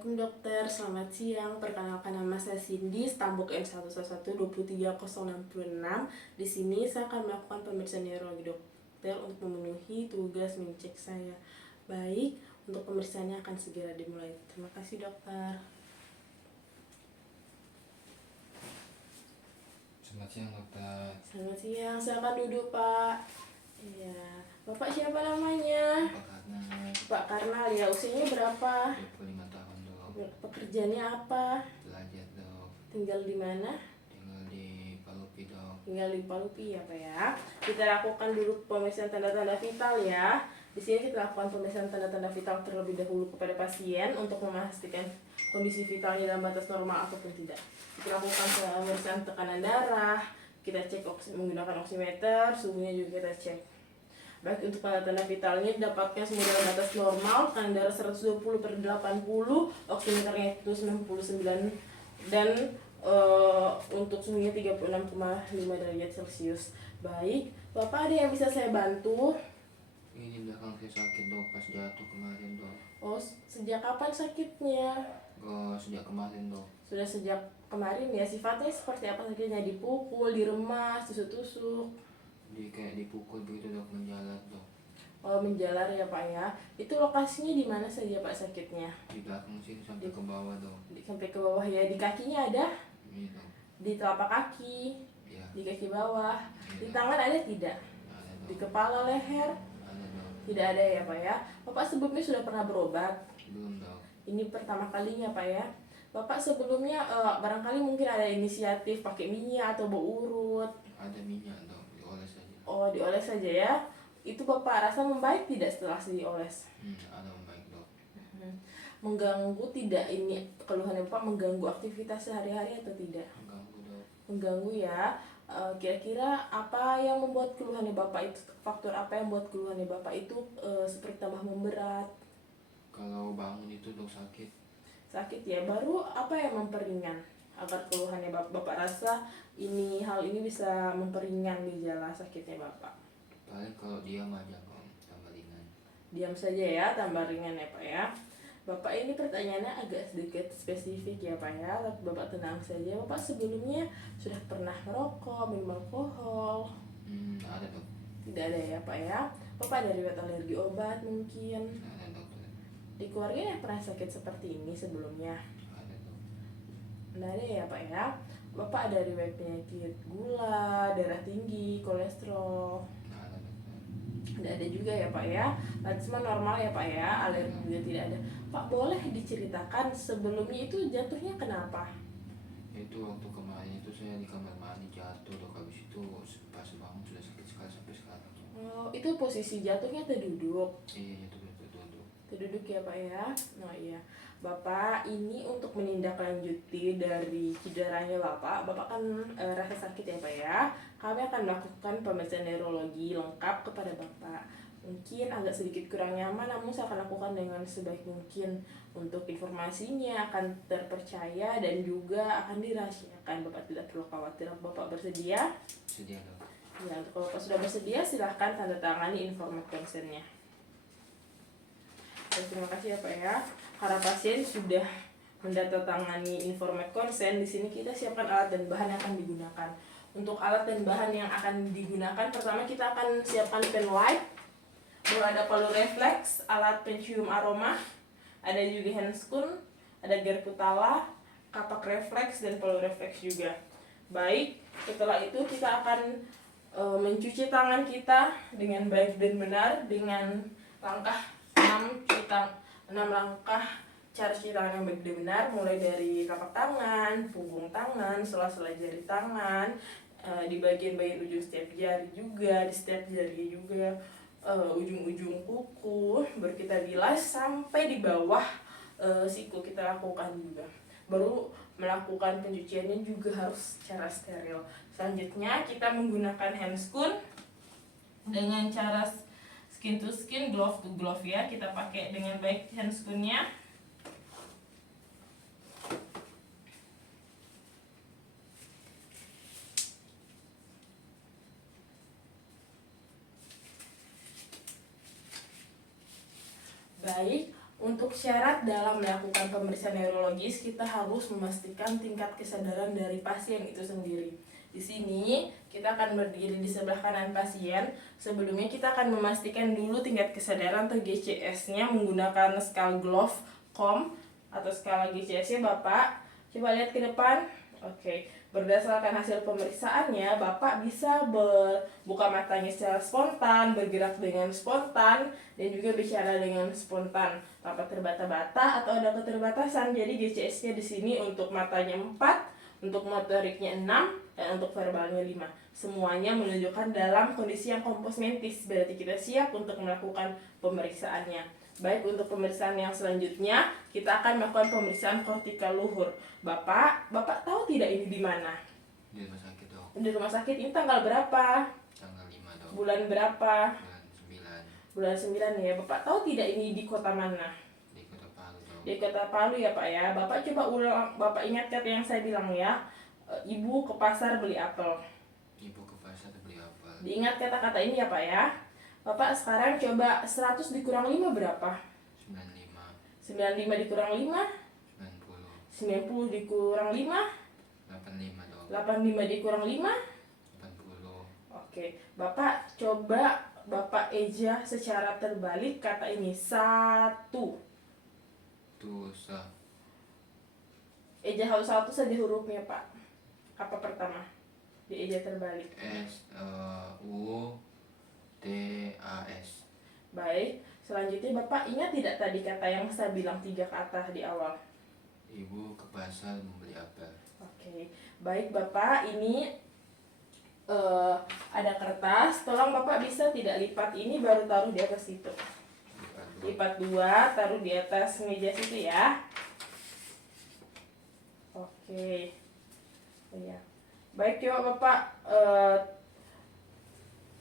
Assalamualaikum dokter, selamat siang. Perkenalkan nama saya Cindy, stambuk M111-23066. Di sini saya akan melakukan pemeriksaan neurologi dokter untuk memenuhi tugas mencek saya. Baik, untuk pemeriksaannya akan segera dimulai. Terima kasih dokter. Selamat siang dokter. Selamat siang, silakan duduk Pak. Iya, Bapak siapa namanya? Pak Karnal ya, usianya berapa? 25 tahun dok. Pekerjaannya apa? Belajar dok. Tinggal di mana? Tinggal di Palupi dok. Tinggal di Palupi ya Pak ya. Kita lakukan dulu pemeriksaan tanda-tanda vital ya. Di sini kita lakukan pemeriksaan tanda-tanda vital terlebih dahulu kepada pasien untuk memastikan kondisi vitalnya dalam batas normal ataupun tidak. Kita lakukan pemeriksaan tekanan darah, kita cek menggunakan oximeter, suhunya juga kita cek. Baik, untuk tanda-tanda vitalnya didapatkan semua dalam batas normal, tekanan darah 120/80, oximeternya itu 99 dan untuk suhunya 36,5 derajat Celcius. Baik, Bapak ada yang bisa saya bantu? Ini belakang saya sakit dok, pas jatuh kemarin dok. Oh, sejak kapan sakitnya? Sejak kemarin dok. Sudah sejak kemarin ya. Sifatnya seperti apa sakitnya? Dipukul, diremas, tusuk-tusuk? Kayak dipukul begitu dok, menjalar dok. Oh, menjalar ya Pak ya. Itu lokasinya di mana saja Pak sakitnya? Di belakang sini sampai ke bawah dok. Sampai ke bawah ya. Di kakinya ada? Ini dok. Di telapak kaki? Ya. Di kaki bawah? Iya, Di dok. tangan ada tidak? Ada Di dok. kepala, leher? Ada dok. Tidak ada ya Pak ya. Bapak sebelumnya sudah pernah berobat? Belum dok. Ini pertama kalinya Pak ya. Bapak sebelumnya barangkali mungkin ada inisiatif pakai minyak atau bau urut? Ada minyak dok, dioles saja. Oh, dioles saja ya. Itu Bapak rasa membaik tidak setelah dioles? Ada membaik dok. Mengganggu tidak ini keluhannya Bapak, mengganggu aktivitas sehari-hari atau tidak? Mengganggu dok. Mengganggu ya. Kira-kira apa yang membuat keluhannya Bapak itu, faktor apa yang membuat keluhannya Bapak itu seperti tambah memberat? Kalau bangun itu dok sakit. Sakit ya. Baru apa yang memperingan agar keluhannya Bapak rasa hal ini bisa memperingan gejala sakitnya Bapak? Paling kalau diam aja kok, tambah ringan. Diam saja ya, tambah ringan ya Pak ya. Bapak ini pertanyaannya agak sedikit spesifik ya Pak ya. Bapak tenang saja. Bapak sebelumnya sudah pernah merokok, minum alkohol? Ada dok. Tidak ada ya Pak ya. Bapak ada riwayat alergi obat mungkin? Ada dokter. Di keluarga yang pernah sakit seperti ini sebelumnya? Ada dok. Tidak ada ya Pak ya. Bapak ada riwayat penyakit gula, darah tinggi, kolesterol? Ada dokter. Tidak ada juga ya Pak ya. Berarti semua normal ya Pak ya. Alergi juga tidak ada. Pak, boleh diceritakan sebelumnya itu jatuhnya kenapa? Itu waktu kemarin itu saya di kamar mandi jatuh dok, habis itu pas bangun sudah sakit sekali sampai sekarang. Oh, itu posisi jatuhnya terduduk? Iya itu duduk. Terduduk ya Pak ya. Oh iya, Bapak ini untuk menindaklanjuti dari cederanya Bapak kan rasa sakit ya Pak ya. Kami akan melakukan pemeriksaan neurologi lengkap kepada Bapak. Mungkin agak sedikit kurang nyaman, namun saya akan lakukan dengan sebaik mungkin. Untuk informasinya akan terpercaya dan juga akan dirahasiakan. Bapak tidak perlu khawatir. Bapak bersedia? Sedia dok. Ya, kalau Bapak sudah bersedia, silahkan tanda tangani informat konsennya. Terima kasih ya Pak ya. Para pasien sudah mendatangani informat konsen. Di sini kita siapkan alat dan bahan yang akan digunakan. Untuk alat dan bahan yang akan digunakan, pertama kita akan siapkan pen light, lalu ada palu refleks, alat pencium aroma, ada juga handscoon, ada gerputala, kapak refleks dan palu refleks juga. Baik, setelah itu kita akan mencuci tangan kita dengan baik dan benar dengan langkah 6 langkah cara cuci tangan yang baik dan benar, mulai dari telapak tangan, punggung tangan, sela-sela jari tangan, di bagian ujung setiap jari juga, di setiap jari juga, ujung-ujung kuku, baru kita bilas sampai di bawah siku kita lakukan juga. Baru melakukan pencuciannya juga harus secara steril. Selanjutnya kita menggunakan handscoon dengan cara skin to skin, glove to glove ya. Kita pakai dengan baik handscoonnya. Baik, untuk untuk syarat dalam melakukan pemeriksaan neurologis, kita harus memastikan tingkat kesadaran dari pasien itu sendiri. Di sini kita akan berdiri di sebelah kanan pasien. Sebelumnya kita akan memastikan dulu tingkat kesadaran atau GCS-nya menggunakan skala Glove-Combe atau skala GCS-nya Bapak. Coba lihat ke depan. Oke, berdasarkan hasil pemeriksaannya, Bapak bisa buka matanya secara spontan, bergerak dengan spontan, dan juga bicara dengan spontan tanpa terbata-bata atau ada keterbatasan. Jadi GCS-nya di sini untuk matanya 4, untuk motoriknya 6, dan untuk verbalnya 5. Semuanya menunjukkan dalam kondisi yang kompos mentis, berarti kita siap untuk melakukan pemeriksaannya. Baik, untuk pemeriksaan yang selanjutnya, kita akan melakukan pemeriksaan kortikal luhur. Bapak tahu tidak ini di mana? Di rumah sakit dok. Di rumah sakit. Ini tanggal berapa? Tanggal 5 dok. Bulan berapa? Bulan 9. Bulan 9 ya. Bapak tahu tidak ini di kota mana? Di Kota Palu dok. Di kota Palu ya Pak ya. Bapak coba ulang, Bapak ingat kata yang saya bilang ya. Ibu ke pasar beli apel. Ibu ke pasar beli apel. Diingat kata-kata ini ya Pak ya. Bapak sekarang coba 100 dikurang 5 berapa? 95. 95 dikurang 5? 90. 90 dikurang 5? 85 dok. 85 dikurang 5? 80. Oke, Bapak coba Bapak eja secara terbalik kata ini. 1. Dosa. Eja harus satu saja hurufnya Pak. Apa pertama? Di eja terbalik. U T A S. Baik, selanjutnya Bapak ingat tidak tadi kata yang saya bilang 3 kata di awal? Ibu ke pasar membeli apel. Oke, baik Bapak, ini ada kertas. Tolong Bapak bisa tidak lipat ini baru taruh di atas situ. Lipat 2, taruh di atas meja situ ya. Oke. Ya. Baik, coba Bapak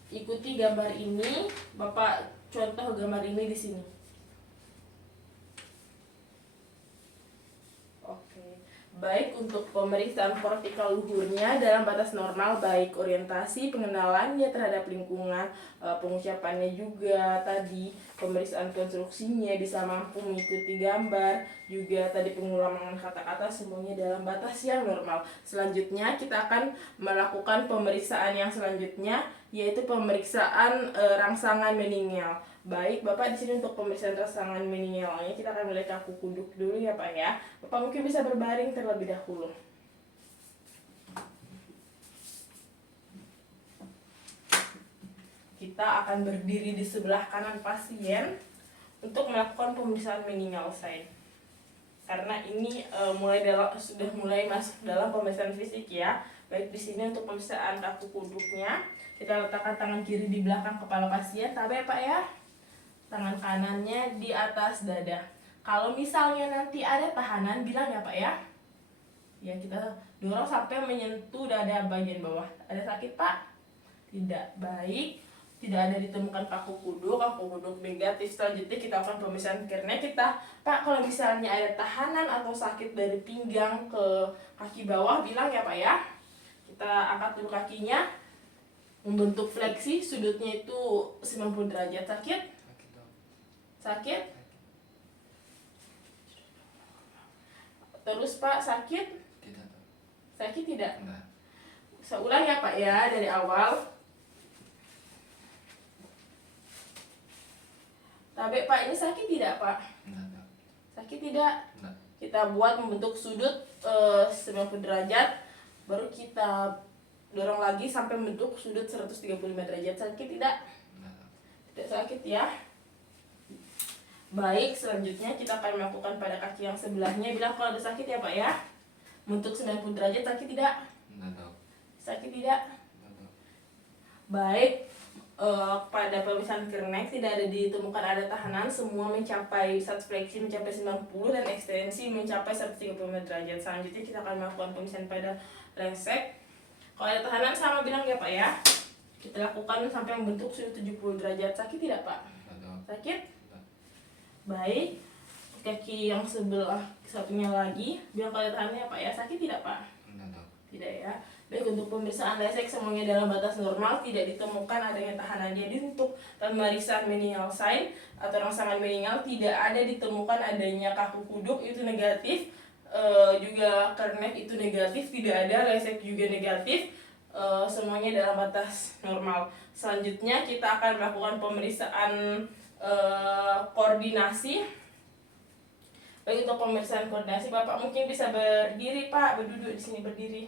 ikuti gambar ini. Bapak contoh gambar ini di sini. Oke. Baik, untuk pemeriksaan kortikal luhurnya dalam batas normal, baik orientasi, pengenalannya terhadap lingkungan, pengucapannya juga tadi, pemeriksaan konstruksinya bisa mampu mengikuti gambar, juga tadi pengulangan kata-kata, semuanya dalam batas yang normal. Selanjutnya kita akan melakukan pemeriksaan yang selanjutnya, yaitu pemeriksaan rangsangan meningeal. Baik, Bapak di sini untuk pemeriksaan rangsangan meningealnya kita akan mulai kaku kuduk dulu ya Pak ya. Bapak mungkin bisa berbaring terlebih dahulu. Kita akan berdiri di sebelah kanan pasien untuk melakukan pemeriksaan meningeal sign. Karena ini sudah mulai masuk dalam pemeriksaan fisik ya. Baik, di sini untuk pemeriksaan kaku kuduknya, kita letakkan tangan kiri di belakang kepala pasien, tabah ya Pak ya. Tangan kanannya di atas dada. Kalau misalnya nanti ada tahanan, bilang ya Pak ya. Ya, kita dorong sampai menyentuh dada bagian bawah. Ada sakit Pak? Tidak. Baik. Tidak ada ditemukan kaku kuduk negatif. Selanjutnya kita akan pemeriksaan karena kita, Pak, kalau misalnya ada tahanan atau sakit dari pinggang ke kaki bawah, bilang ya Pak ya. Kita angkat dulu kakinya, membentuk fleksi, sudutnya itu 90 derajat. Sakit? Terus Pak, sakit? Tidak dok. Sakit tidak? Enggak. Saya ulang ya Pak ya, dari awal. Tapi Pak, ini sakit tidak Pak? Enggak dok. Sakit tidak? Enggak. Kita buat membentuk sudut 90 derajat, baru kita dorong lagi sampai membentuk sudut 135 derajat. Sakit tidak? Enggak dok. Tidak sakit ya. Baik, selanjutnya kita akan melakukan pada kaki yang sebelahnya. Bilang kalau ada sakit ya Pak ya. Bentuk 90 derajat, sakit tidak? Enggak dok. Sakit tidak? Enggak dok. Baik, pada pemeriksaan kernek tidak ada ditemukan ada tahanan, semua mencapai satu fleksi mencapai 90 dan ekstensi mencapai 135 derajat. Selanjutnya kita akan melakukan pemeriksaan pada lesek. Kalau ada tahanan sama bilang ya Pak ya. Kita lakukan sampai membentuk sudut 70 derajat. Sakit tidak Pak? Enggak dok. Sakit? Baik, kaki yang sebelah satunya lagi, bilang kalau tahannya Pak ya, sakit tidak Pak? Enggak dok. Tidak ya. Baik, untuk pemeriksaan LSEG semuanya dalam batas normal, tidak ditemukan adanya tahanan. Jadi untuk pemeriksaan menial sign atau rangsangan meninggal tidak ada ditemukan adanya kaku kuduk, itu negatif. Juga kernet itu negatif, tidak ada. LSEG juga negatif. Semuanya dalam batas normal. Selanjutnya kita akan melakukan pemeriksaan koordinasi. Baik, untuk pemeriksaan koordinasi Bapak mungkin bisa berdiri Pak, berduduk di sini, berdiri.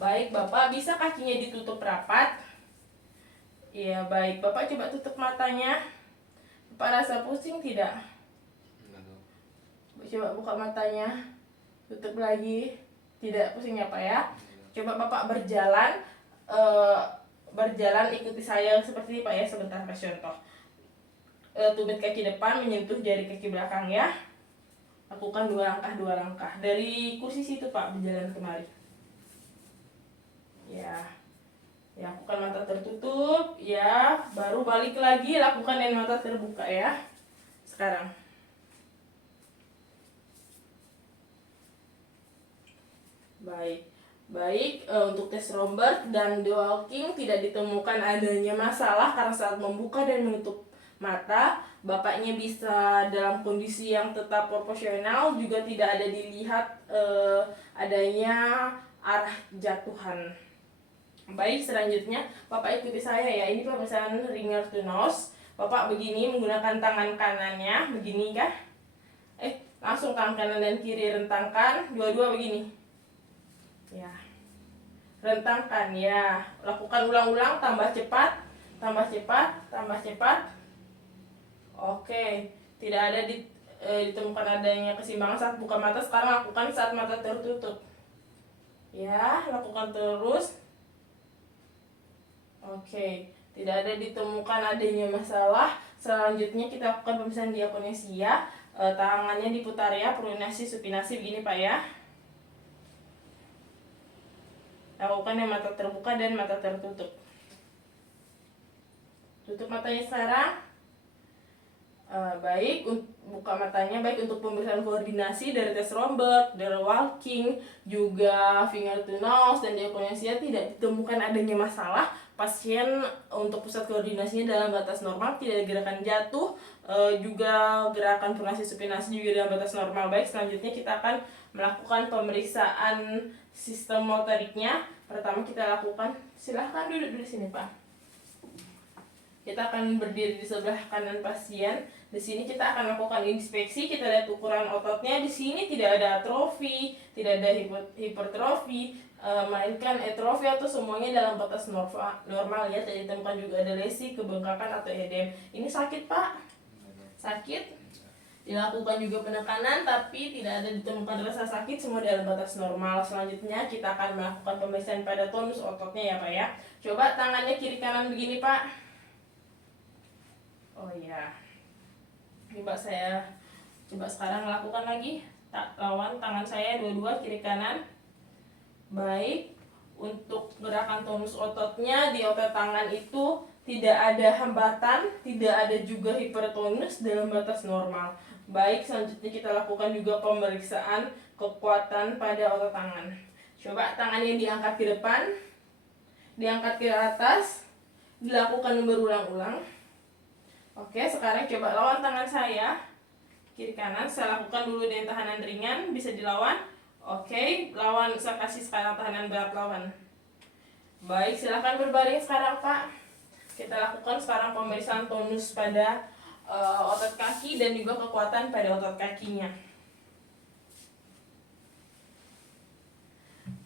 Baik, Bapak bisa kakinya ditutup rapat. Iya, baik. Bapak coba tutup matanya. Bapak rasa pusing tidak? Enggak dok. Coba buka matanya. Tutup lagi. Tidak pusing ya Pak ya? Coba Bapak berjalan. Berjalan ikuti saya seperti ini Pak ya. Sebentar kasih contoh. Tumit kaki depan menyentuh jari kaki belakang ya. Lakukan 2 langkah. Dari kursi situ Pak, berjalan kemari. Ya, lakukan mata tertutup, ya, baru balik lagi, lakukan dengan mata terbuka ya. Sekarang. Baik, untuk tes Romberg dan The Walking tidak ditemukan adanya masalah karena saat membuka dan menutup mata, bapaknya bisa dalam kondisi yang tetap proporsional, juga tidak ada dilihat adanya arah jatuhan. Baik, selanjutnya Bapak ikuti saya ya. Ini pemeriksaan ringer to nose. Bapak begini menggunakan tangan kanannya, begini kah? Langsung tangan kanan dan kiri rentangkan, dua-dua begini. Ya. Rentangkan ya. Lakukan ulang-ulang, tambah cepat. Oke. Tidak ada ditemukan adanya keseimbangan saat buka mata. Sekarang lakukan saat mata tertutup. Ya, lakukan terus. Oke, tidak ada ditemukan adanya masalah. Selanjutnya kita lakukan pemeriksaan diakonesia. Tangannya diputar ya, pronasi, supinasi begini Pak ya. Lakukan yang mata terbuka dan mata tertutup. Tutup matanya sekarang. Baik, buka matanya. Baik, untuk pemeriksaan koordinasi dari tes Romberg, dari walking, juga finger to nose dan diakonesia tidak ditemukan adanya masalah. Pasien untuk pusat koordinasinya dalam batas normal, tidak ada gerakan jatuh, juga gerakan pronasi supinasi juga dalam batas normal. Baik, selanjutnya kita akan melakukan pemeriksaan sistem motoriknya. Pertama kita lakukan, silahkan duduk di sini Pak. Kita akan berdiri di sebelah kanan pasien. Di sini kita akan melakukan inspeksi. Kita lihat ukuran ototnya. Di sini tidak ada atrofi, tidak ada hipertrofi, melainkan atrofi atau semuanya dalam batas normal ya. Tidak ditemukan juga ada lesi, kebengkakan atau edem. Ini sakit Pak? Sakit? Dilakukan juga penekanan tapi tidak ada ditemukan rasa sakit, semua dalam batas normal. Selanjutnya kita akan melakukan pemeriksaan pada tonus ototnya ya Pak ya. Coba tangannya kiri kanan begini Pak. Oh iya. Coba saya sekarang lakukan lagi. Lawan tangan saya dua-dua kiri kanan. Baik. Untuk gerakan tonus ototnya di otot tangan itu tidak ada hambatan, tidak ada juga hipertonus, dalam batas normal. Baik, selanjutnya kita lakukan juga pemeriksaan kekuatan pada otot tangan. Coba tangannya diangkat ke depan, diangkat ke atas, dilakukan berulang-ulang. Oke, sekarang coba lawan tangan saya, kiri kanan. Saya lakukan dulu dengan tahanan ringan, bisa dilawan. Oke, lawan, saya kasih sekarang tahanan berat lawan. Baik, silahkan berbaring sekarang Pak. Kita lakukan sekarang pemeriksaan tonus pada otot kaki dan juga kekuatan pada otot kakinya.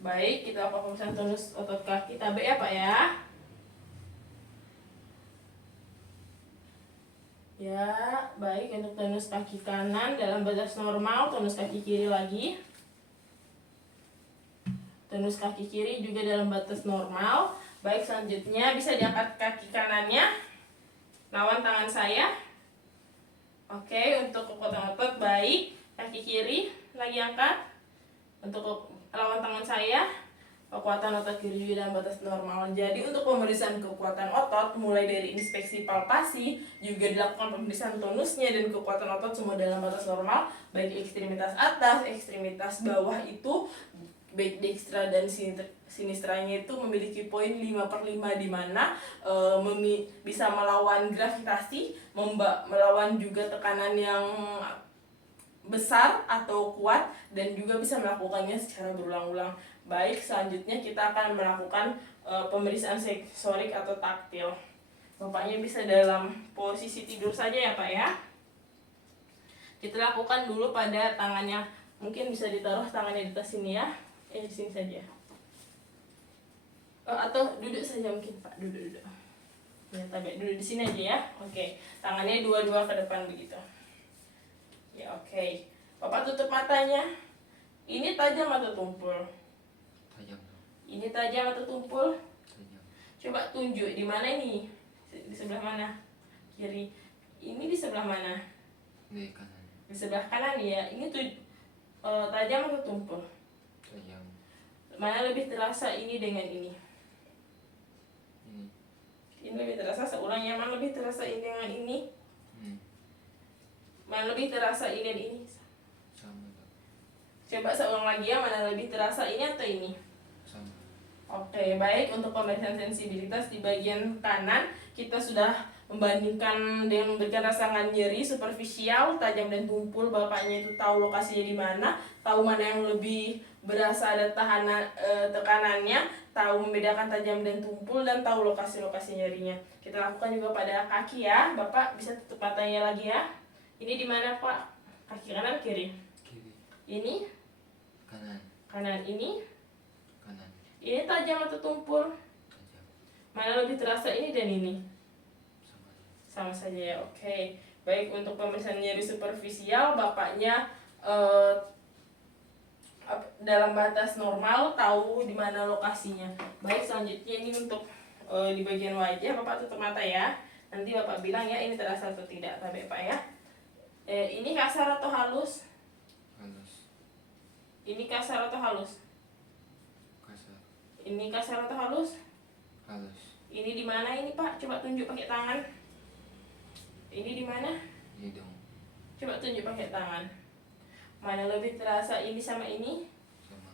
Baik, kita lakukan pemeriksaan tonus otot kaki. Tabe ya Pak ya. Ya, baik, untuk tonus kaki kanan dalam batas normal, tonus kaki kiri lagi. Tonus kaki kiri juga dalam batas normal. Baik, selanjutnya bisa diangkat kaki kanannya. Lawan tangan saya. Oke, untuk kekuatan otot baik. Kaki kiri lagi angkat. Untuk lawan tangan saya. kekuatan otot kiri juga dalam batas normal. Jadi untuk pemeriksaan kekuatan otot mulai dari inspeksi palpasi, juga dilakukan pemeriksaan tonusnya dan kekuatan otot semua dalam batas normal, baik ekstremitas atas, ekstremitas bawah itu baik dextra dan sinistranya itu memiliki poin 5/5 di mana bisa melawan gravitasi, melawan juga tekanan yang besar atau kuat, dan juga bisa melakukannya secara berulang-ulang. Baik, selanjutnya kita akan melakukan pemeriksaan sensorik atau taktil. Bapaknya bisa dalam posisi tidur saja ya Pak ya. Kita lakukan dulu pada tangannya, mungkin bisa ditaruh tangannya di atas sini ya. Di sini saja. Atau duduk saja mungkin Pak, duduk. Ya, tapi duduk di sini aja ya. Oke, tangannya dua-dua ke depan begitu. Ya, oke. Bapak tutup matanya. Ini tajam atau tumpul? Tajam. Ini tajam atau tumpul? Tajam. Coba tunjuk di mana ini? Di sebelah mana? Kiri. Ini di sebelah mana? Di kanan. Di sebelah kanan ya. Ini tuh tajam atau tumpul? Tajam. Mana lebih terasa ini dengan ini? Ini. Ini lebih terasa. Seulangnya, mana lebih terasa ini dengan ini? Mana lebih terasa ini dan ini? Sama. Coba seulang lagi ya, mana lebih terasa ini atau ini? Sama. Oke, baik. Untuk pemeriksaan sensibilitas di bagian kanan, kita sudah membandingkan dengan memberikan rasakan nyeri superficial, tajam dan tumpul. Bapaknya itu tahu lokasinya di mana, tahu mana yang lebih berasa ada tekanannya, tahu membedakan tajam dan tumpul, dan tahu lokasi-lokasi nyerinya. Kita lakukan juga pada kaki ya. Bapak bisa tutup matanya lagi ya. Ini di mana Pak? Kaki kanan kiri? Kiri. Ini? Kanan. Kanan. Ini? Kanan. Ini tajam atau tumpul? Tajam. Mana lebih terasa ini dan ini? Sama. Sama saja ya, oke. Baik, untuk pemeriksaan nyeri superficial, bapaknya dalam batas normal, tahu di mana lokasinya. Baik, selanjutnya ini untuk di bagian wajah, Bapak tutup mata ya. Nanti Bapak bilang ya ini terasa atau tidak, tapi Pak ya. Ini kasar atau halus? Halus. Ini kasar atau halus? Kasar. Ini kasar atau halus? Halus. Ini di mana ini Pak? Coba tunjuk pakai tangan. Ini di mana? Hidung. Coba tunjuk pakai tangan. Mana lebih terasa ini sama ini? Sama.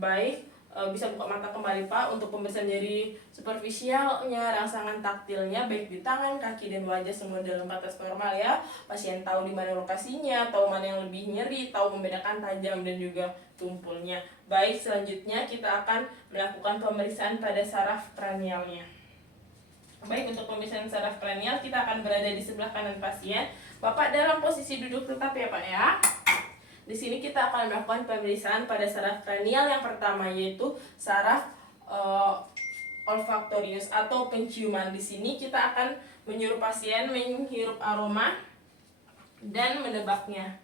Baik, bisa buka mata kembali Pak untuk pemeriksaan nyeri superficialnya, rangsangan taktilnya baik di tangan, kaki, dan wajah semua dalam batas normal ya. Pasien tahu di mana lokasinya, tahu mana yang lebih nyeri, tahu membedakan tajam dan juga tumpulnya. Baik, selanjutnya kita akan melakukan pemeriksaan pada saraf kranialnya. Baik, untuk pemeriksaan saraf kranial kita akan berada di sebelah kanan pasien. Bapak dalam posisi duduk tetap ya Pak ya. Di sini kita akan melakukan pemeriksaan pada saraf kranial yang pertama, yaitu saraf olfaktorius atau penciuman. Di sini kita akan menyuruh pasien menghirup aroma dan menebaknya.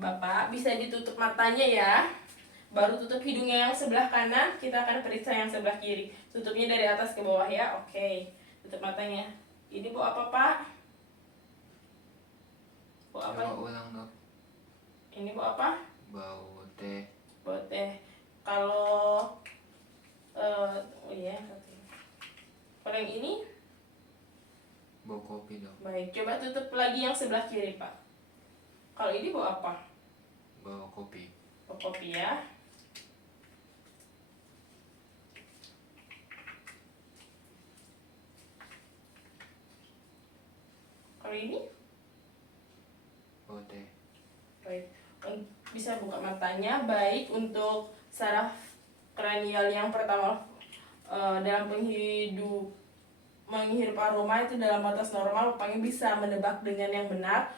Bapak bisa ditutup matanya ya. Baru tutup hidungnya yang sebelah kanan, kita akan periksa yang sebelah kiri. Tutupnya dari atas ke bawah ya. Oke, tutup matanya. Ini bau apa Pak? Bau apa? Coba ulang dok. Ini bau apa? Bau teh. Bau teh. Kalau oh iya, oke. Kalau yang ini? Bau kopi dok. Baik, coba tutup lagi yang sebelah kiri Pak. Kalau ini bau apa? Bau kopi. Bau kopi ya. Kalau ini? Bau teh. Baik, bisa buka matanya. Baik, untuk saraf kranial yang pertama dalam menghirup aroma itu dalam batas normal, Bapaknya bisa menebak dengan yang benar.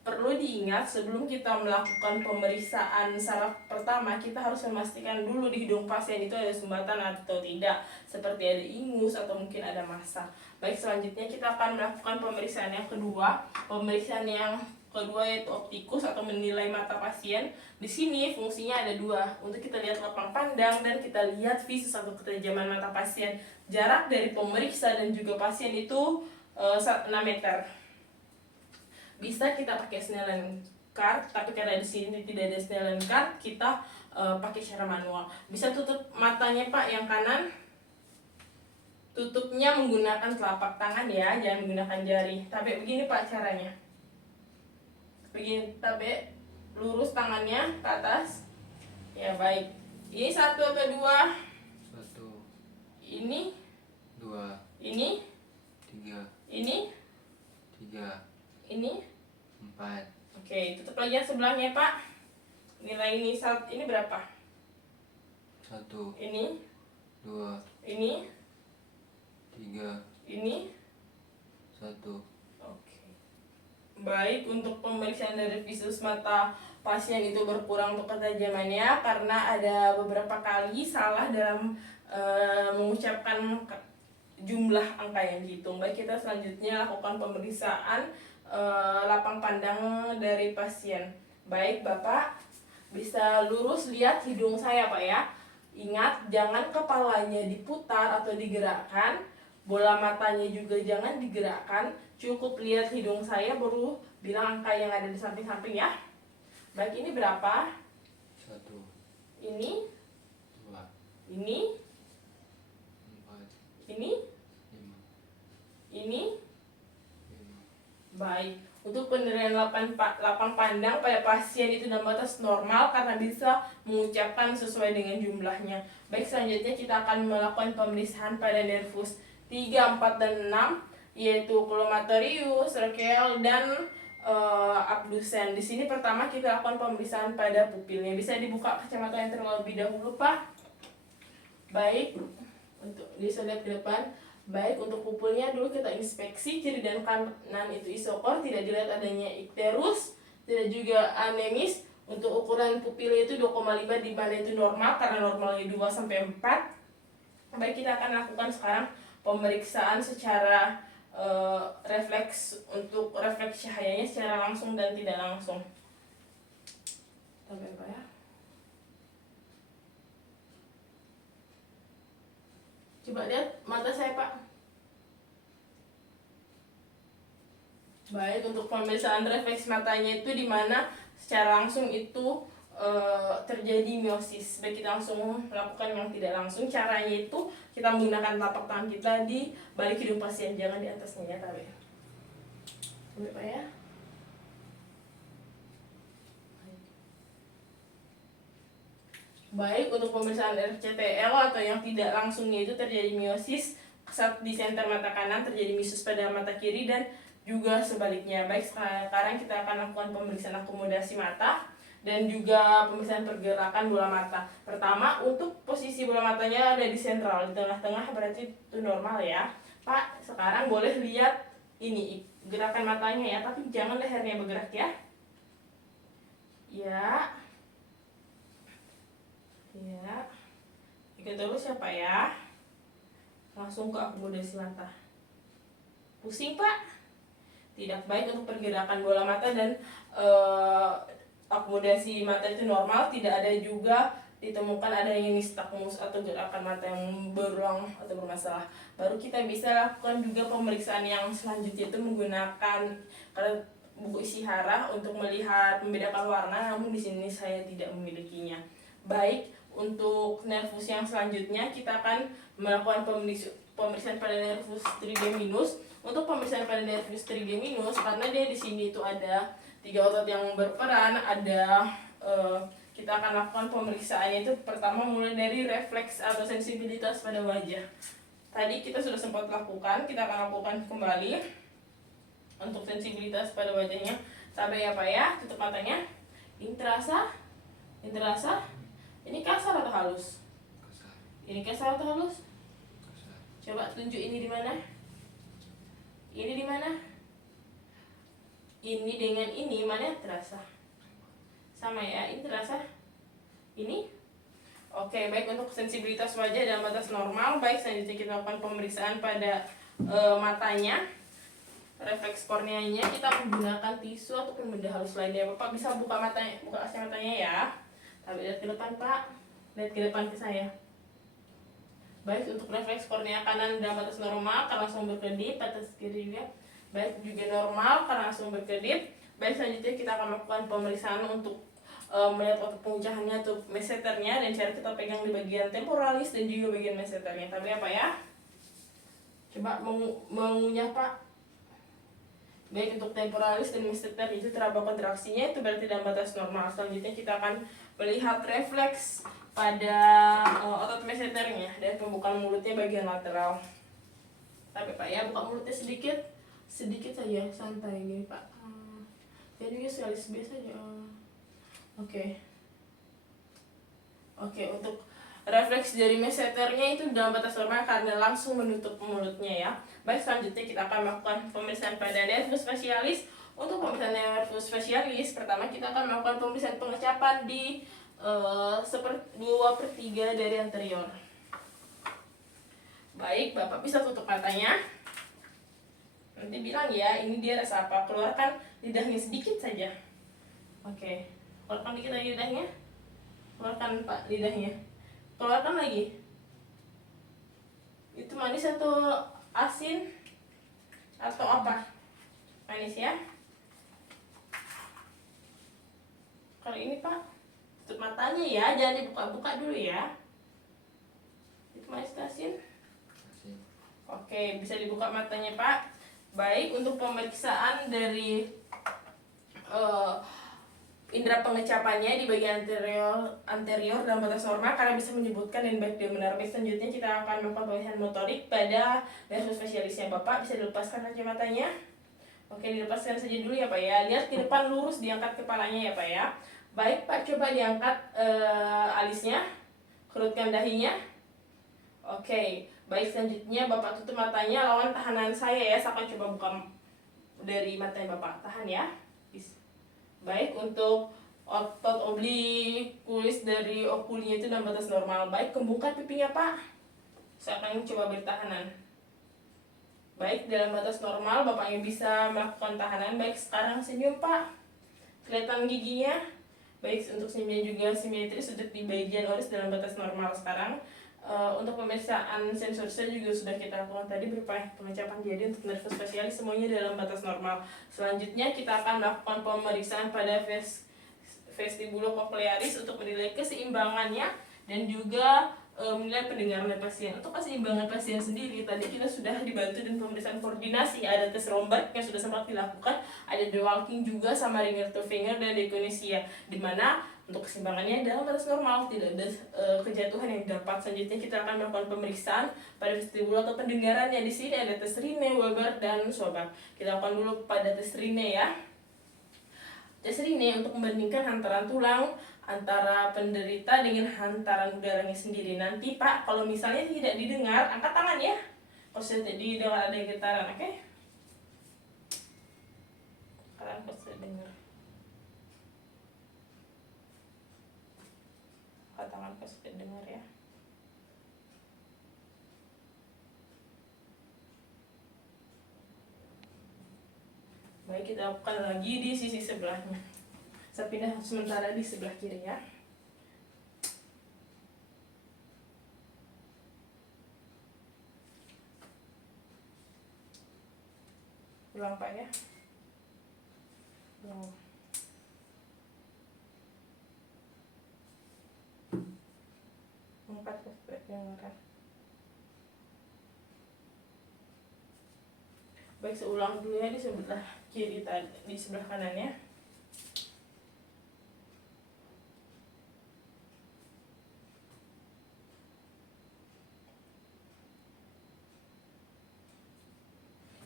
Perlu diingat, sebelum kita melakukan pemeriksaan saraf pertama, kita harus memastikan dulu di hidung pasien itu ada sumbatan atau tidak, seperti ada ingus atau mungkin ada massa. Baik, selanjutnya kita akan melakukan pemeriksaan yang kedua. Pemeriksaan yang kedua yaitu optikus atau menilai mata pasien. Di sini fungsinya ada dua, untuk kita lihat lapang pandang dan kita lihat visus atau ketajaman mata pasien. Jarak dari pemeriksa dan juga pasien itu 6 meter. Bisa kita pakai Snellen card, tapi karena di sini tidak ada silent card, kita pakai cara manual. Bisa tutup matanya Pak yang kanan. Tutupnya menggunakan telapak tangan ya, jangan menggunakan jari. Tapi begini Pak caranya. Begini, tapi lurus tangannya ke atas. Ya baik. Ini 1 atau 2? 1, Ini, 2, ini, 3, ini, 3, ini. 4, Oke, tutup lagi yang sebelahnya Pak. Nilai ini ini berapa? 1, Ini, 2, ini, 3, ini. 1. Oke. Baik, untuk pemeriksaan dari visus mata pasien itu berkurang untuk ketajamannya karena ada beberapa kali salah dalam mengucapkan jumlah angka yang dihitung. Baik, kita selanjutnya lakukan pemeriksaan lapang pandang dari pasien. Baik, Bapak bisa lurus lihat hidung saya Pak ya. Ingat, jangan kepalanya diputar atau digerakkan, bola matanya juga jangan digerakkan. Cukup lihat hidung saya baru bilang angka yang ada di samping-samping ya. Baik, ini berapa? 1, Ini, 2, ini, 4, ini, 5, ini. 5. Baik, untuk penilaian lapang pandang pada pasien itu dalam batas normal karena bisa mengucapkan sesuai dengan jumlahnya. Baik, selanjutnya kita akan melakukan pemeriksaan pada nervus 3, 4, dan 6, yaitu colomatorius, racheal, dan abdusen. Di sini pertama kita lakukan pemeriksaan pada pupilnya. Bisa dibuka kacamata yang terlebih dahulu Pak. Baik, untuk bisa lihat ke depan. Baik, untuk pupilnya dulu kita inspeksi kiri dan kanan itu isokor, tidak dilihat adanya ikterus, tidak juga anemis. Untuk ukuran pupilnya itu 2,5 di mana itu normal karena normalnya 2 sampai 4. Baik, kita akan lakukan sekarang pemeriksaan secara refleks untuk refleks cahayanya secara langsung dan tidak langsung. Sampai Pak ya. Coba lihat mata saya Pak. Baik, untuk pemeriksaan refleks matanya itu di mana secara langsung itu terjadi miosis. Baik, kita langsung melakukan yang tidak langsung. Caranya itu kita menggunakan telapak tangan kita di balik hidung pasien, jangan di atasnya ya tapi. Sampai Pak ya. Baik, untuk pemeriksaan RCTL atau yang tidak langsungnya itu terjadi miosis saat di senter mata kanan, terjadi miosis pada mata kiri dan juga sebaliknya. Baik, sekarang kita akan lakukan pemeriksaan akomodasi mata dan juga pemeriksaan pergerakan bola mata. Pertama, untuk posisi bola matanya ada di sentral, di tengah-tengah, berarti itu normal ya. Pak, sekarang boleh lihat ini gerakan matanya ya, tapi jangan lehernya bergerak ya. Ya. Ya. Ikut terus ya Pak ya. Langsung ke akomodasi mata. Pusing Pak? Tidak. Baik, untuk pergerakan bola mata dan akomodasi mata itu normal, tidak ada juga ditemukan adanya nistagmus atau gerakan mata yang berulang atau bermasalah. Baru kita bisa lakukan juga pemeriksaan yang selanjutnya itu menggunakan buku Ishihara untuk melihat membedakan warna, namun di sini saya tidak memilikinya. Baik, untuk nervus yang selanjutnya kita akan melakukan pemeriksaan pada nervus trigeminus. Untuk pemeriksaan pada nervus trigeminus, karena dia di sini itu ada 3 otot yang berperan, ada kita akan lakukan pemeriksaannya itu pertama mulai dari refleks atau sensibilitas pada wajah. Tadi kita sudah sempat lakukan, kita akan lakukan kembali untuk sensibilitas pada wajahnya. Sabar ya Pak ya, tutup matanya. Ini terasa? Ini terasa? Ini kasar atau halus? Kasar. Ini kasar atau halus? Kasar. Coba tunjuk ini di mana? Ini di mana? Ini dengan ini mana yang terasa? Sama ya, ini terasa? Ini? Oke, baik, untuk sensibilitas wajah dalam batas normal. Baik, selanjutnya kita lakukan pemeriksaan pada matanya. Refleks korneanya kita menggunakan tisu ataupun benda halus lainnya. Bapak bisa buka matanya, buka kacamatanya ya. Tapi lihat ke depan Pak, lihat ke depan ke saya. Baik, untuk refleks kornea kanan dalam batas normal karena langsung berkedip, batas kiri lihat. Baik, juga normal karena langsung berkedip. Baik, selanjutnya kita akan melakukan pemeriksaan untuk melihat otot pengucahannya atau meseternya, dan cara kita pegang di bagian temporalis dan juga bagian meseternya. Tapi apa ya? Coba mengunyah Pak. Baik, untuk temporalis dan meseter itu teraba kontraksinya, itu berarti dalam batas normal. Selanjutnya kita akan melihat refleks pada otot meseternya dan pembukaan mulutnya bagian lateral. Tapi Pak ya, buka mulutnya sedikit saja, santai gini Pak. Jadi sekali biasa aja. Oke, untuk refleks dari meseternya itu dalam batas normal karena langsung menutup mulutnya ya. Baik, selanjutnya kita akan melakukan pemeriksaan pada nervus facialis. Untuk pemeriksaan nervus facialis, pertama kita akan melakukan pemeriksaan pengecapan di 2/3 dari anterior. Baik, Bapak bisa tutup matanya. Nanti bilang ya, ini dia rasa apa. Keluarkan lidahnya sedikit saja. Oke, keluarkan dikit lagi lidahnya. Keluarkan Pak lidahnya. Keluarkan lagi. Itu manis atau asin atau apa? Manis ya. Kalau ini Pak, tutup matanya ya, jangan dibuka-buka dulu ya. Itu manis atau asin? Asin. Oke, bisa dibuka matanya Pak. Baik, untuk pemeriksaan dari indera pengecapannya di bagian anterior dalam batas normal karena bisa menyebutkan dan baik dan benar. Selanjutnya kita akan melakukan pemeriksaan motorik pada nervus facialisnya. Bapak bisa dilepaskan kacamatanya. Oke, dilepaskan saja dulu ya Pak ya. Lihat ke depan lurus, diangkat kepalanya ya Pak ya. Baik Pak, coba diangkat alisnya, kerutkan dahinya. Oke, baik, selanjutnya Bapak tutup matanya, lawan tahanan saya ya. Saya akan coba buka dari matanya Bapak, tahan ya. Baik, untuk otot oblikulis dari okulinya itu dalam batas normal. Baik, kembungkan pipinya Pak. Saya akan coba beri tahanan. Baik, dalam batas normal Bapaknya bisa melakukan tahanan. Baik, sekarang senyum Pak. Kelihatan giginya. Baik, untuk senyumnya juga simetris, sudah di bagian oris dalam batas normal sekarang. Untuk pemeriksaan sensor saya juga sudah kita lakukan tadi berupa pengecapan jadi untuk nervus facialis semuanya dalam batas normal. Selanjutnya kita akan melakukan pemeriksaan pada vestibulococlearis untuk menilai keseimbangannya dan juga menilai pendengaran pasien. Untuk keseimbangan pasien sendiri tadi kita sudah dibantu dengan pemeriksaan koordinasi, ada tes Romberg yang sudah sempat dilakukan, ada the walking juga sama Ringer to Finger dan dekonesia, di mana untuk keseimbangannya dalam batas normal, tidak ada kejatuhan yang dapat. Selanjutnya kita akan melakukan pemeriksaan pada vestibul atau pendengarannya. Di sini ada tes Rine, Weber, dan Schwab. Kita lakukan dulu pada tes Rine ya. Tes Rine untuk membandingkan hantaran tulang antara penderita dengan hantaran udaranya sendiri. Nanti Pak, kalau misalnya tidak didengar, angkat tangan ya. Kalau sudah didengar ada getaran, oke? Kalian pasti dengar. Tangan pas dengar ya. Baik, kita lakukan lagi di sisi sebelahnya. Saya pindah sementara di sebelah kiri ya. Ulang Pak ya. Empat dengaran. Baik, seulang dulu ya di sebelah kiri tadi, di sebelah kanannya.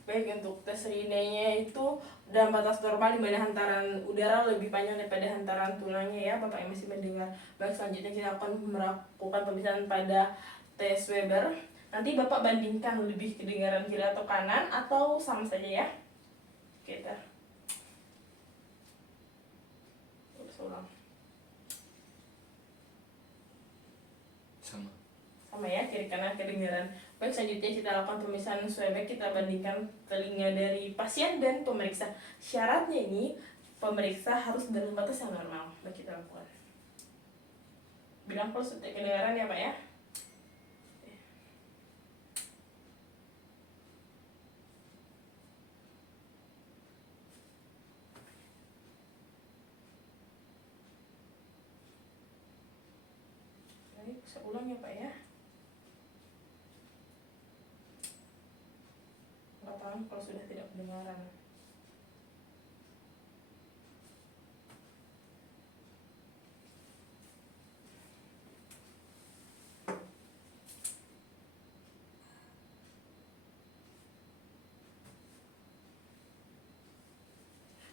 Baik, untuk tes Rine-nya itu dalam batas normal, di mana hantaran udara lebih panjang daripada hantaran tulangnya ya. Bapak yang masih mendengar. Baik, selanjutnya kita akan melakukan pemeriksaan pada tes Weber. Nanti Bapak bandingkan lebih kedengaran kiri atau kanan atau sama saja ya. Kita ulang. Sama ya, kiri kanan kedengaran. Baik, selanjutnya kita lakukan pemeriksaan Schwab. Kita bandingkan telinga dari pasien dan pemeriksa. Syaratnya ini pemeriksa harus dalam batas yang normal. Baik, kita lakukan. Bilang plus untuk kedengaran ya Pak ya. Saya ulang ya Pak ya. Angkat tangan kalau sudah tidak kedengaran.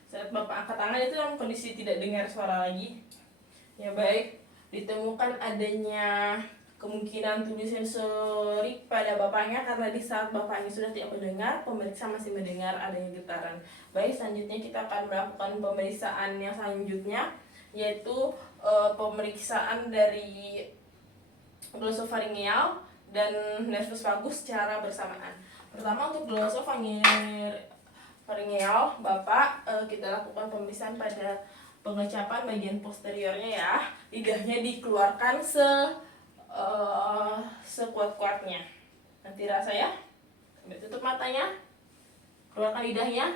Saat Bapak angkat tangan itu dalam kondisi tidak dengar suara lagi. Ya baik, ditemukan adanya kemungkinan tuli sensorik pada bapaknya karena di saat bapaknya sudah tidak mendengar, pemeriksa masih mendengar adanya getaran. Baik, selanjutnya kita akan melakukan pemeriksaan yang selanjutnya, yaitu pemeriksaan dari glosofaringeal dan nervus vagus secara bersamaan. Pertama untuk glosofaringeal, Bapak kita lakukan pemeriksaan pada pengecapan bagian posteriornya ya. Lidahnya dikeluarkan sekuat-kuatnya. Nanti rasa ya. Sambil tutup matanya. Keluarkan lidahnya.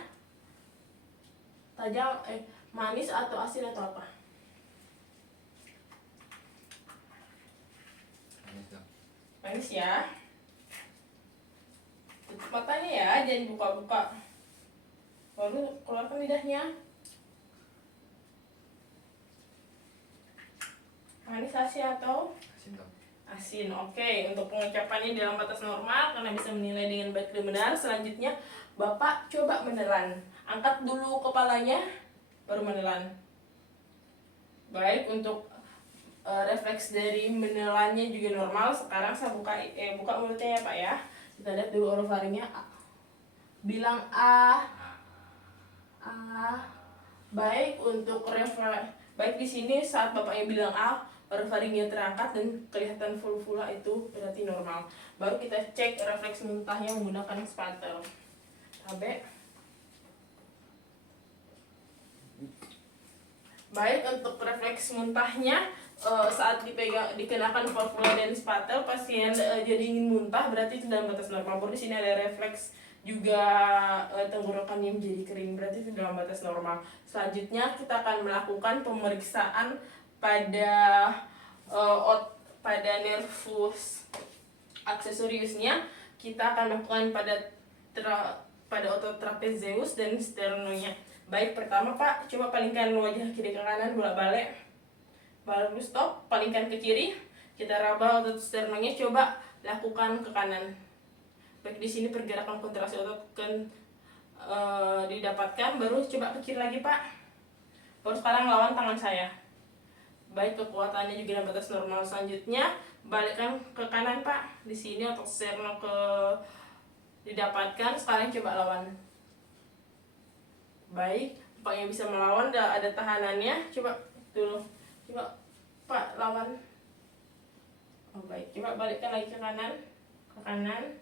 Tajam, manis atau asin atau apa? Manis ya. Tutup matanya ya, jangan buka-buka. Baru keluarkan lidahnya. Manis, asin atau? Asin dok. Asin, oke. Untuk pengucapannya dalam batas normal karena bisa menilai dengan baik dan benar. Selanjutnya Bapak coba menelan. Angkat dulu kepalanya, baru menelan. Baik, untuk refleks dari menelannya juga normal. Sekarang saya buka mulutnya ya Pak ya. Kita lihat dulu orofaringnya. Bilang A. Baik, untuk baik di sini saat Bapaknya bilang A, orofaringnya terangkat dan kelihatan vulva itu berarti normal. Baru kita cek refleks muntahnya menggunakan spatel. Tabe. Baik, untuk refleks muntahnya saat dikenakan valvula dan spatel, pasien jadi ingin muntah, berarti itu dalam batas normal. Baru di sini ada refleks juga tenggorokannya menjadi kering, berarti itu dalam batas normal. Selanjutnya kita akan melakukan pemeriksaan pada nervus aksesoriusnya. Kita akan lakukan pada otot trapezius dan sternonya. Baik, pertama Pak, coba palingkan wajah kiri ke kanan bolak-balik. Baru stop, palingkan ke kiri. Kita raba otot sternonya, coba lakukan ke kanan. Baik, di sini pergerakan kontraksi otot didapatkan. Baru coba ke kiri lagi Pak. Baru sekarang lawan tangan saya. Baik, kekuatannya juga dalam batas normal. Selanjutnya balikkan ke kanan Pak. Di sini otot sterno didapatkan. Sekarang coba lawan. Baik, Pak yang bisa melawan, ada tahanannya. Coba dulu, coba Pak lawan. Oh baik, coba balikkan lagi ke kanan.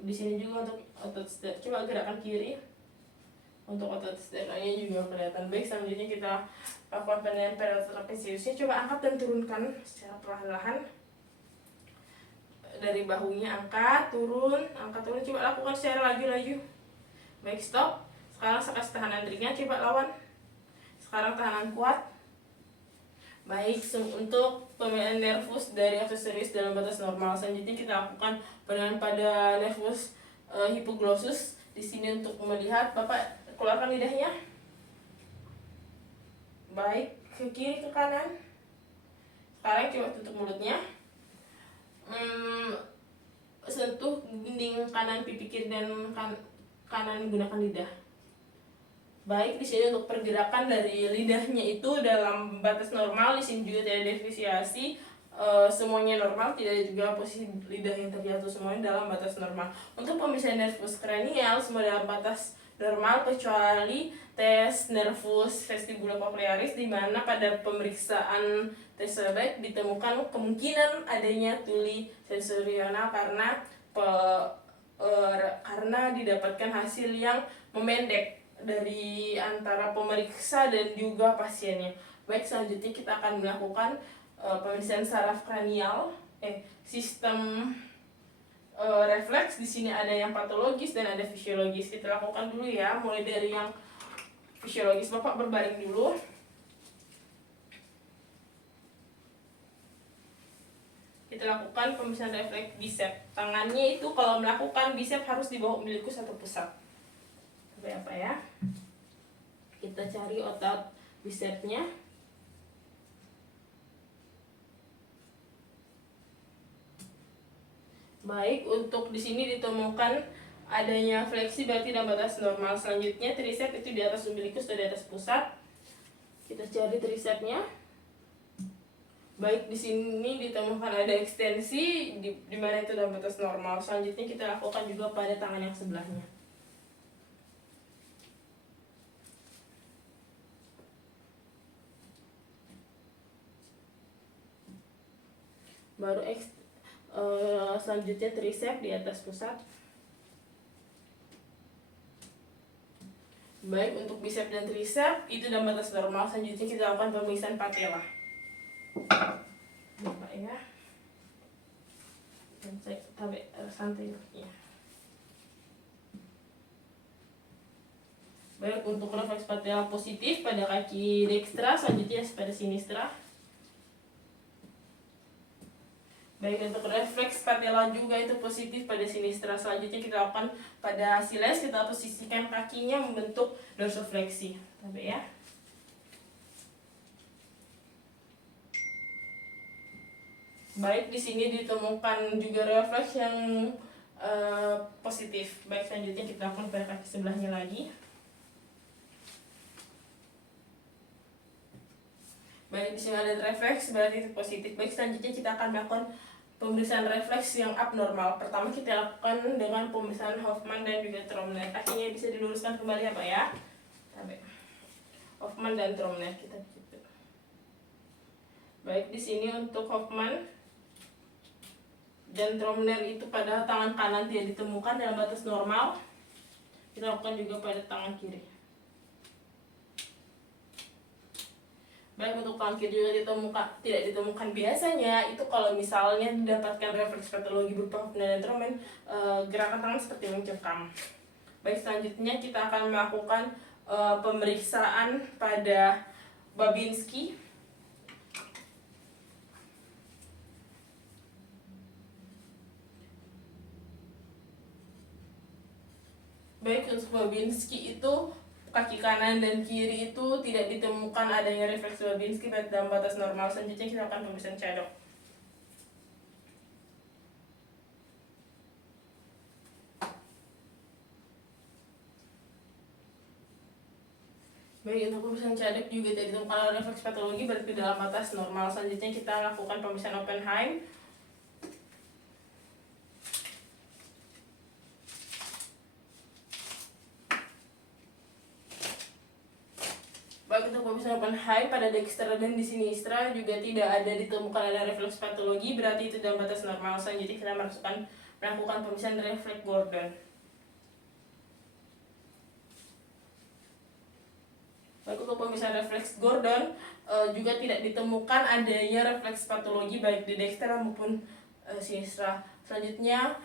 Di sini juga untuk otot sterno, coba gerakan kiri. Untuk otot sternonya juga kelihatan. Baik, selanjutnya kita lakukan penilaian pada trapeziusnya. Coba angkat dan turunkan secara perlahan-lahan. Dari bahunya angkat, turun. Coba lakukan secara laju-laju. Baik, stop. Sekarang saya kasih tahanan ringan, coba lawan. Sekarang tahanan kuat. Baik, untuk pemilihan nervus dari aksesorius dalam batas normal. Selanjutnya kita lakukan penilaian pada nervus hipoglossus. Di sini untuk melihat, Bapak keluarkan lidahnya. Baik, ke kiri ke kanan. Sekarang coba tutup mulutnya. Sentuh dinding kanan pipi kiri dan kanan menggunakan lidah. Baik, di sini untuk pergerakan dari lidahnya itu dalam batas normal. Di sini juga tidak ada devisiasi, semuanya normal, tidak ada juga posisi lidah yang terjatuh, semuanya dalam batas normal. Untuk pemeriksaan nervus kranial semua dalam batas normal kecuali tes nervus vestibulocochlearis, di mana pada pemeriksaan tes tersebut ditemukan kemungkinan adanya tuli sensorional karena didapatkan hasil yang memendek dari antara pemeriksa dan juga pasiennya. Baik, selanjutnya kita akan melakukan pemeriksaan saraf kranial, sistem refleks. Di sini ada yang patologis dan ada fisiologis. Kita lakukan dulu ya, mulai dari yang fisiologis. Bapak berbaring dulu. kita lakukan pemeriksaan refleks bicep. Tangannya itu kalau melakukan bicep harus di bawah umbilikus atau pusat. Apa ya? Kita cari otot bicepnya. Baik, untuk di sini ditemukan adanya fleksi berarti dalam batas normal. Selanjutnya tricep itu di atas umbilikus atau di atas pusat. Kita cari tricepnya. Baik, di sini ditemukan ada ekstensi di mana itu dalam batas normal. Selanjutnya kita lakukan juga pada tangan yang sebelahnya. Baru selanjutnya tricep di atas pusat. Baik, untuk bicep dan tricep itu dalam batas normal. Selanjutnya kita lakukan pemeriksaan patella. Bapak ya. Dan saya santai ya. Baik, untuk refleks patella positif pada kaki dekstra, selanjutnya pada sinistra. Baik, untuk refleks patella juga itu positif pada sinistra. Selanjutnya kita lakukan pada Achilles, kita posisikan kakinya membentuk dorsofleksi. Tapi ya. Baik, di sini ditemukan juga refleks yang positif. Baik, selanjutnya kita lakukan pada kaki sebelahnya lagi. Baik, di sini ada refleks berarti itu positif. Baik, selanjutnya kita akan melakukan pemeriksaan refleks yang abnormal. Pertama kita lakukan dengan pemeriksaan Hoffman dan juga Tromner. Kakinya bisa diluruskan kembali apa ya? Hoffman dan Tromner kita gitu. Baik, di sini untuk Hoffman dan Tromner itu pada tangan kanan tidak ditemukan dalam batas normal. Kita lakukan juga pada tangan kiri. Baik, untuk tangan kiri juga tidak ditemukan. Biasanya itu kalau misalnya didapatkan refleks patologi berupa Hoffman dan Tromner, gerakan tangan seperti mencengkam. Baik, selanjutnya kita akan melakukan pemeriksaan pada Babinski. Baik, untuk Babinski itu kaki kanan dan kiri itu tidak ditemukan adanya refleks Babinski dalam batas normal. Selanjutnya kita akan pemeriksaan cadok. Baik, untuk pemeriksaan cadok juga tidak ditemukan refleks patologi berarti dalam batas normal. Selanjutnya kita lakukan pemeriksaan Oppenheim. Baik, untuk pemeriksaan Oppenheim pada dekstra dan di sinistra juga tidak ada ditemukan ada refleks patologi berarti itu dalam batas normal. Selanjutnya kita melakukan pemeriksaan refleks Gordon. Baik, untuk pemeriksaan refleks Gordon juga tidak ditemukan adanya refleks patologi baik di dekstra maupun sinistra. Selanjutnya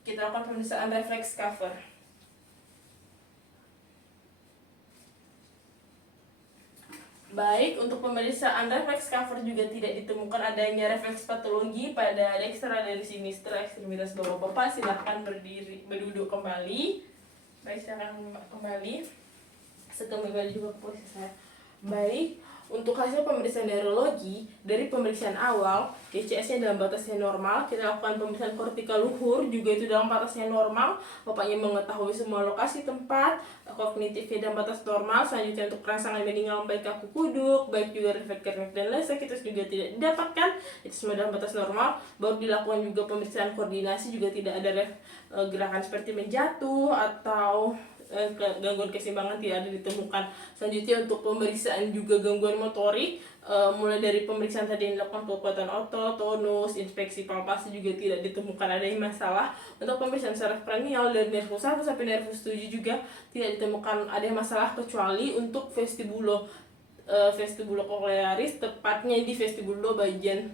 kita lakukan pemeriksaan refleks cover. Baik, untuk pemeriksaan refleks cover juga tidak ditemukan adanya refleks patologi pada dekstra dan sinistra ekstremitas bawah. Bapak silahkan berduduk kembali. Baik, silakan kembali. Kembali juga ke posisi saya. Baik, untuk hasil pemeriksaan neurologi dari pemeriksaan awal, DCS-nya dalam batasnya normal. Kita lakukan pemeriksaan kortikal luhur juga itu dalam batasnya normal. Bapaknya mengetahui semua lokasi tempat, kognitifnya dalam batas normal. Selanjutnya untuk rangsangan meninggal baik kaku kuduk, baik juga refleks kernik dan lesek itu juga tidak didapatkan. Itu semua dalam batas normal. Baru dilakukan juga pemeriksaan koordinasi juga tidak ada gerakan seperti menjatuh atau gangguan keseimbangan tidak ada ditemukan. Selanjutnya untuk pemeriksaan juga gangguan motorik, mulai dari pemeriksaan tadi yang dilakukan kekuatan otot, tonus, inspeksi palpasi juga tidak ditemukan adanya masalah. Untuk pemeriksaan saraf kranial dari nervus 1 sampai nervus 7 juga tidak ditemukan adanya masalah kecuali untuk vestibulocochlearis, tepatnya di vestibulo bagian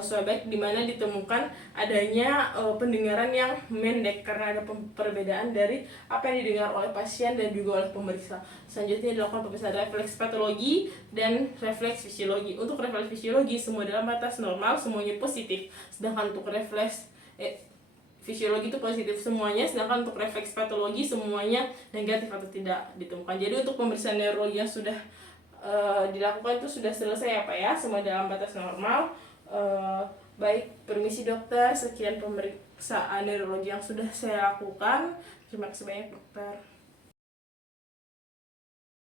swabek, di mana ditemukan adanya pendengaran yang pendek karena ada perbedaan dari apa yang didengar oleh pasien dan juga oleh pemeriksa. Selanjutnya dilakukan pemeriksaan refleks patologi dan refleks fisiologi. Untuk refleks fisiologi semua dalam batas normal, semuanya positif. Sedangkan untuk refleks fisiologi itu positif semuanya, sedangkan untuk refleks patologi semuanya negatif atau tidak ditemukan. Jadi untuk pemeriksaan neurologi yang sudah dilakukan itu sudah selesai ya Pak ya, semua dalam batas normal. Baik, permisi dokter, sekian pemeriksaan neurologi yang sudah saya lakukan. Terima kasih banyak dokter.